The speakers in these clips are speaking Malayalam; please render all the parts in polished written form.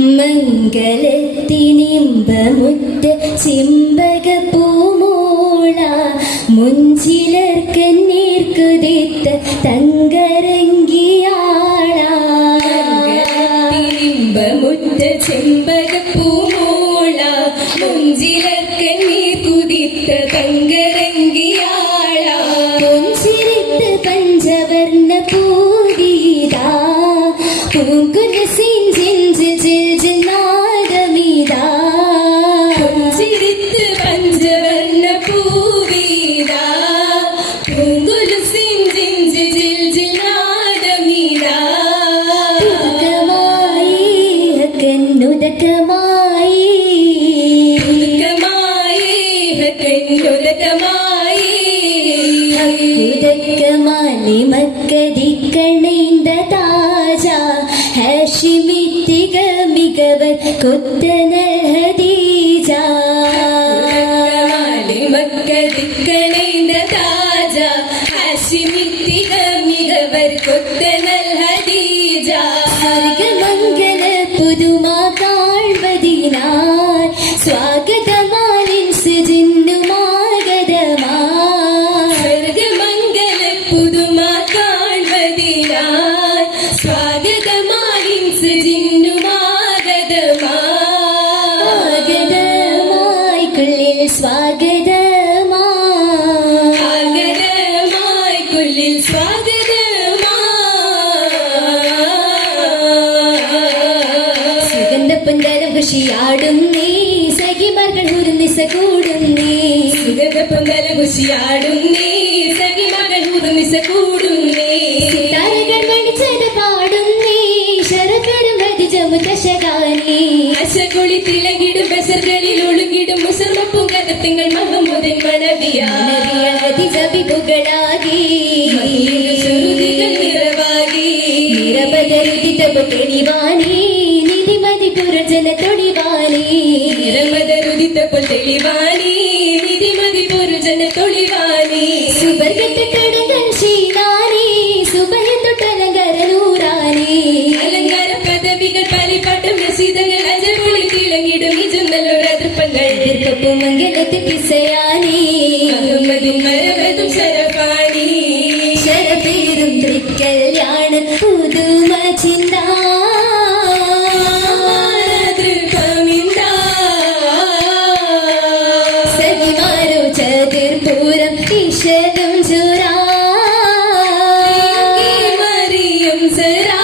മംഗളത്തിനിമ്പമുറ്റ ചെമ്പകപ്പൂമോള മുഞ്ചിലർക്കന്നീർ കുതിത്ത തങ്കരങ്കിയാള മംഗളത്തിനിമ്പമുറ്റ ചെമ്പകപ്പൂമോള മുഞ്ചിലർക്കന്നീർ കുതിത്ത തങ്കരങ്കിയാള പുഞ്ചിരിത്ത് പഞ്ചവർണ്ണ പൂരിതാ പൂങ്കുലസിൻ ജിഞ്ചിൽ ജിൽ നാദമിതാ പുഞ്ചിരിത്ത് പഞ്ചവർണ്ണ പൂരിതാ പൂങ്കുലസിൻ ജിഞ്ചിൽ ജിൽ നാദമിതാ ഉദകമായി കന്നുദകമായി ഉദകമാലി മക്കദിക്കണൈന്ത താജ ഹാഷിമിത്തിക മികവർ കൊത്തനൽ ഹദീജ മക്കദിക്കണൈന്ത താജ ഹാഷിമിത്തിക മികവർ കൊത്തനൽ ഹദീജ സ്വർഗമംഗല പുതുമാ കാഴ്വതിനാൽ സ്വാഗതമാലിൻസ് ജിന്നുമാഗതമാ സ്വർഗമംഗല പുതുമാ കാഴ്വതിനാൽ സ്വാഗതമാലിൻസ് ജിന്നുമാഗതമാ ആഗതമായിക്കുള്ളിൽ സ്വാഗതമാ ആഗതമായിക്കുള്ളിൽ സ്വാഗതമാ സുഗന്ധപ്പൊന്തരം കൃഷിയാടും നീ സഖിമാർകൾ ഉരുന്നിസ കൂടും നീ സുഗന്ധപ്പൊന്തല കുശിയാടും നീ സഖിമകൾ ഉദമിസ കൂടും നീ താരകൾ മണിച്ചത് പാടും നീ ശരക്കരും ഹരിജമുതശകാനി അശകുളി തിളങ്ങിടും ബസർകളിൽ ഒഴുകിടും മുസർമപ്പും കഥത്തങ്ങൾ മഹമ്മൂദൻ മണവിയാ ഹരിജബിബുകളാകി ശ്രുതികൾ നിറവാകി നിരപദരുതിതപു തെളിവാനി നിധിമതി പുരജന തൊടിവാനി നിറമതരുദിത്തപ്പോൾ തെളിവാനി നിധിമതി പൊരുജന തൊളിവാനി സുബർഗത്തെ കടകൻ ശീലാനി സുബഹിന്തൊട്ടലങ്കര നൂറാനി അലങ്കാര പദവികൾ പലിപ്പാട്ടും രസീതകൾ അജപൊളി തിളങ്ങിടും നിജുന്നല്ലൊരതൃപ്പങ്ങൾ എതിർക്കപ്പു മംഗലത്തെ പിസയാനി മുഹമ്മദിൻ മരവതും ശരഫാനി ശരപേരും തൃക്കല്യാണ പുതുമ ചിന്ത സഖിമാരോ ചതുർപൂരം ഈശലും ചുരാ മറിയം സരാ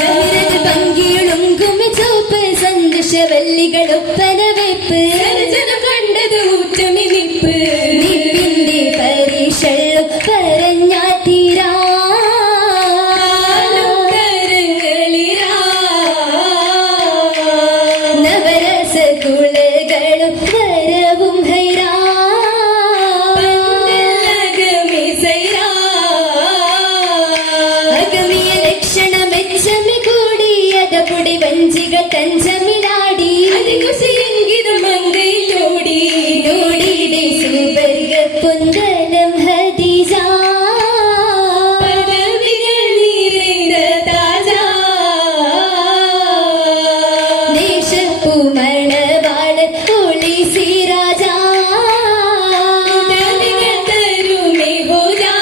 സഹിരത് പങ്കിളും കുമിച്ചോപ്പ് സന്തോഷവല്ലികളൊപ്പന വെപ്പ് ജനം കണ്ടത് ഊറ്റമിനിപ്പ് നിപ്പിന്റെ പരീക്ഷല്ലോ പറഞ്ഞാത്തീരാ നവരസ കുളകളും വരവും ഹൈരാ അഗമിയ ലക്ഷണ മെച്ചമി കൂടിയത പൊടി വഞ്ചിക തഞ്ചമിലാടി മങ്കയിലോടി നോടിയുടെ സുബർഗ പൊന്തലം ഹദീജ പദവികൾ നിറൈന താജ ദേശപ്പുമണവാള ഒളി സിരാജ പദവികൾ തരുമേ ഹോജാ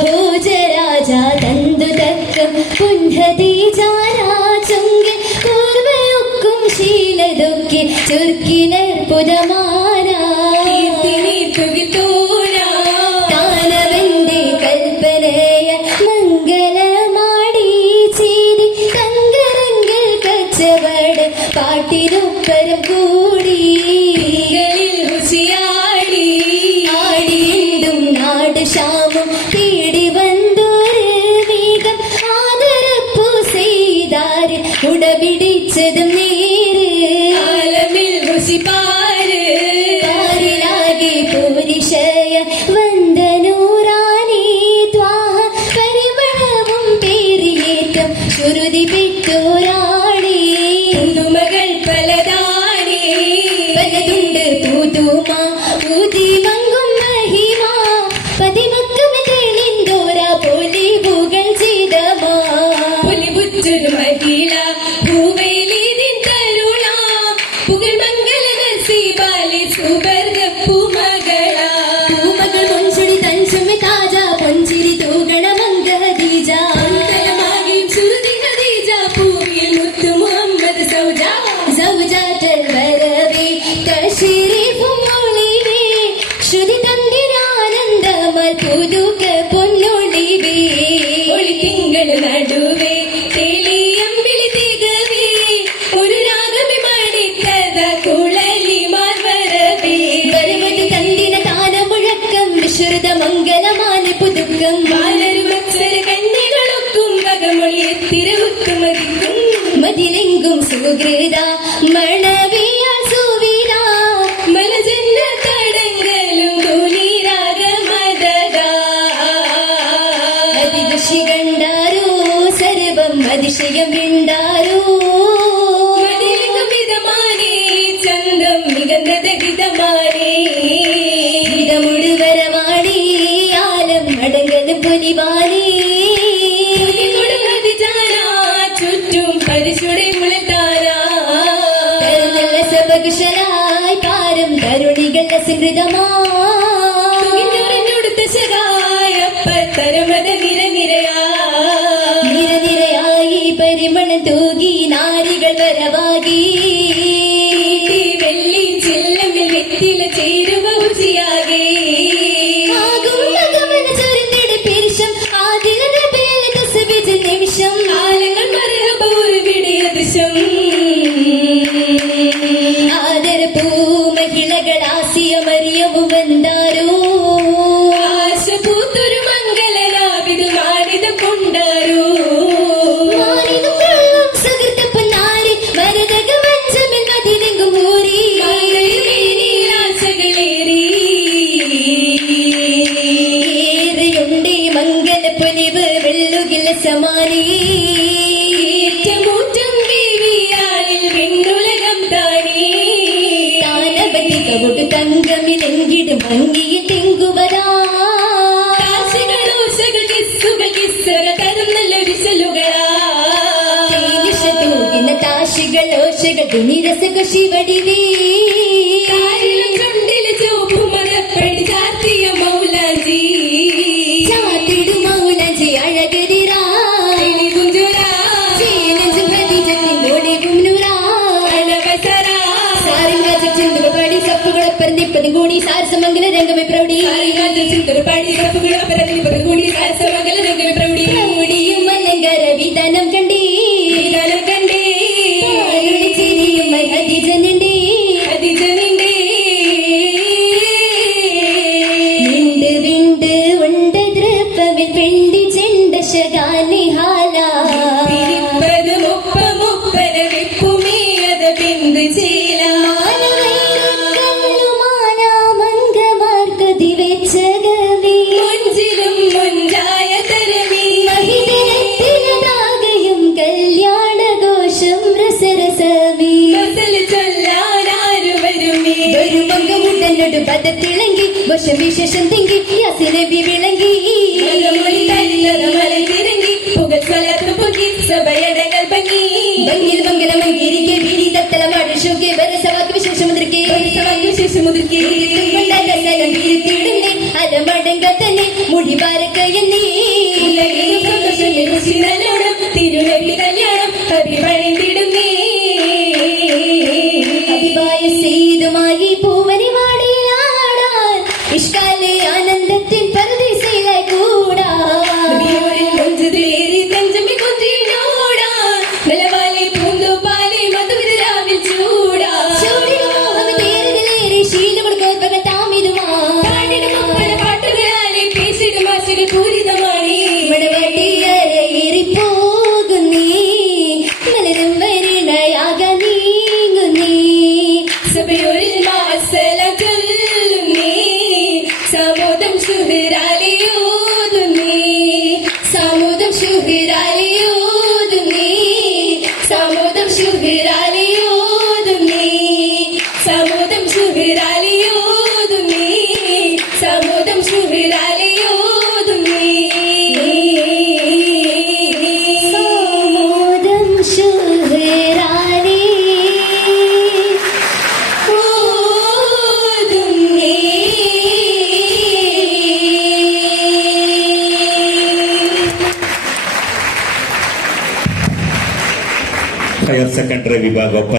ഭോജരാജ തന്തു തക്കം പുൻഹദീജാരാചുങ്കിൽ പൂർവയൊക്കും ശീലതൊക്കെ ചുർക്കിനർ പുതമാരാ താനവന്റെ കൽപ്പനയ മംഗളമാടി ചീരി തങ്കരങ്ങൾ കച്ചവട പാട്ടിനൊപ്പരം കൂടി ആടിയെന്തും നാട് ശാമം തേടി വന്നൊരു വേഗം ആദരപ്പു ചെയ്താര് ഉടപിടിച്ചതും നേര് കാരിലാകെ പുരുഷയ വന്ദനൂറാനി ത്വാഹ പരിമളവും പേരിയേറ്റം ശ്രുതി പെട്ടോരാണി മകൾ പലതാണി പലതുണ്ട് പൂതുമ ഊതി മങ്കും മഹിമ പതിമക്കുമെന്തോരാ പുകഴ്മംഗല നസീബാലി സുവർഗ പൂമകളാ പൂമകൾ പൊൻചുടി തഞ്ചുമെ താജ പൊഞ്ചിരി തൂകണ മംഗ ഖദീജ അന്തരമാകി ചുരുതി ഖദീജ പൂവിൽ മുത്തു മുഹമ്മദ് സൗജ സൗജാറ്റൽ വരവേ തശരീഫും ഒളിവേ ശ്രുതി തന്തിരാനന്ദമൽ പുതുക പൊന്നൊളിവേ ഒളി തിങ്കൾ നടുവേ തെളിയമ്പിളി തികവേ ഒരു രാഗമി മണിക്കഥ കുഴലി മാർവരവേ വരവതി തന്തിന താന മുഴക്കം വിശ്രുത മംഗലമാന പുതുക്കം വാനരു മത്സര കന്യകളൊക്കും വകമൊഴി എത്തിരവുത്തുമതിക്കും മതിലെങ്കും സുഹൃത മണവിയാൽ സുവിന മലജന്ന തടങ്കലും കുളിരാഗമതകാ അതികൃഷി കണ്ടാരോ സർവം അതിശയം വിണ്ടാരോ മതിലിംഗം വിധമാനേ ചന്തം മികந்தത് വിധമാനേ ഇതമുടുവരവാണി ആലം അടങ്കലും പൊലിവാനേ ചുറ്റും പരിശുടെ മുളത്താനാ നല്ല സബകുശലായി പാരം തരുണികൾ സുഹൃതമാ തുകിഞ്ഞുറഞ്ഞുടുത്ത ശകായപ്പത്തരമത നിരനിരയാ നിരനിരയായി പരിമളം തൂകി നാരികൾ വരവാകി വെള്ളി ചില്ലമിൽ വെറ്റില ചേരുവ രുചിയാകെ ആകും മകമന ചൊരിഞ്ഞിട് പിരിശം ആദിലന പേല തസ്ബിജ നിമിഷം ആലങ്ങൾ മരഹബ ഒരു വിടിയ ദൃശ്യം ആദര പൂ മഹിളകൾ ആസിയ മറിയവും വந்தாരോ ആശ പൂത്തൊരു മംഗളരാവിത് മാറിത കൊണ്ടാരോ മാറിനും കൊള്ളും സുഹൃത്ത പൊന്നാരി മരതക മഞ്ചമിൽ മതിലെങ്കും ഊരി ആശകളേറി ഏറെയുണ്ട് മംഗല പൊലിവ് വെള്ളുകില സമാനീ ഏറ്റമൂറ്റം ദേവിയാളിൽ വിണ്ണുലകം താനേ താനവതി കവുടു തങ്കമിലെങ്കിടും ഭംഗിയിൽ തെങ്കുവരാ കാശികളോശകൾ കിസ്സുകൾ കിസ്സറ തരും നല്ലൊരു ചെല്ലുകളാ തൂകിന താശികൾ ഓശകൾ തുണിരസക ശിവടിവേ കാരിലും ചുണ്ടില് ചുവപ്പു മകപ്പടി ചാർത്തിയ മൗലാജി ചാത്തിടു മൗനജി അഴകരിറാ കുഞ്ചുരാ ചേനഞ്ചു പ്രതിജത്തിൻ ഒളിവും നുറാ അലവസരാ സാരിൽ വാചക ചിന്തകൾ പാടി സപ്പുകളെ പറഞ്ഞിപ്പതും കൂടി സാരസമംഗല രംഗമേ പ്രൗഢി ചിന്തർ പാടി സപ്പുകള പരതിപ്പത് കൂടി സാരസമംഗല രംഗമേ പ്രൗഢി പ്രൗഢിയും അലങ്കാര വിധാനം കണ്ടേ വിധാനം കണ്ടേ ആരുടെ ചിരിയും അതിജനണ്ടേ അതിജനിണ്ടേ വിണ്ട് വിണ്ട് ഉണ്ട് ദൃപ്പവിൽ പെണ്ടി ചെണ്ട ശകാനി ഹാല പിരിപ്പത് മുപ്പന വിപ്പുമേ അത ബിന്ദു ചീല മംഗമാർക്കതി വെച്ചകവേ മുഞ്ചിലും മുഞ്ചായ തരമീ മഹിതരത്തിലതാകയും കല്യാണഘോഷം രസരസവേ മസൽ ചൊല്ലാനാരു വരുമേ ഒരു മംഗമുട്ടനൊടു പദത്തിളങ്ങി വശവിശേഷം തിങ്കി യസിനബി വിളങ്ങി മലമൊഴി തരിതര മലതിരങ്ങി പുകൽ സ്വലത്ത് പൊങ്ങി സഭയടങ്ങൾ ഭംഗി ഭംഗിൽ മംഗലമംഗിരിക്കെ വീരി തത്തലമാട് ശോകെ വരസവാക്ക് വിശേഷമുദ്രക്കെ ശേഷമുതിർക്കി വീഴ്ത്തിയിടുന്നേ അലമടങ്ക തന്നെ മുടിവാരക്കയെന്നേ നല്ലോണം തിരുനബി കല്യാണം അഭിപണിത്തിടുന്നേ അതിവായ സീതുമായി പൂവനി മാടിയിലാടാൻ ഇഷ്കാലെ ആനന്ദത്തിൻ പരദീസയിലായി കൂടാ നബിയോരിൽ കൊഞ്ചതിലേറി തഞ്ചമി കൊഞ്ചിനോടാ നിലവാലെ പൂന്തോപ്പാലെ മധുവിരാവിൽ ചൂടാ ചൂടിക മോഹമതേറിലേറി ശീലമുടുക്കോർപ്പക താമിരുമാ പാടിടും ഒപ്പന പാട്ടുകളാലെ പേശിടും ആശകൾ ഹയർ സെക്കൻഡറി വിഭാഗം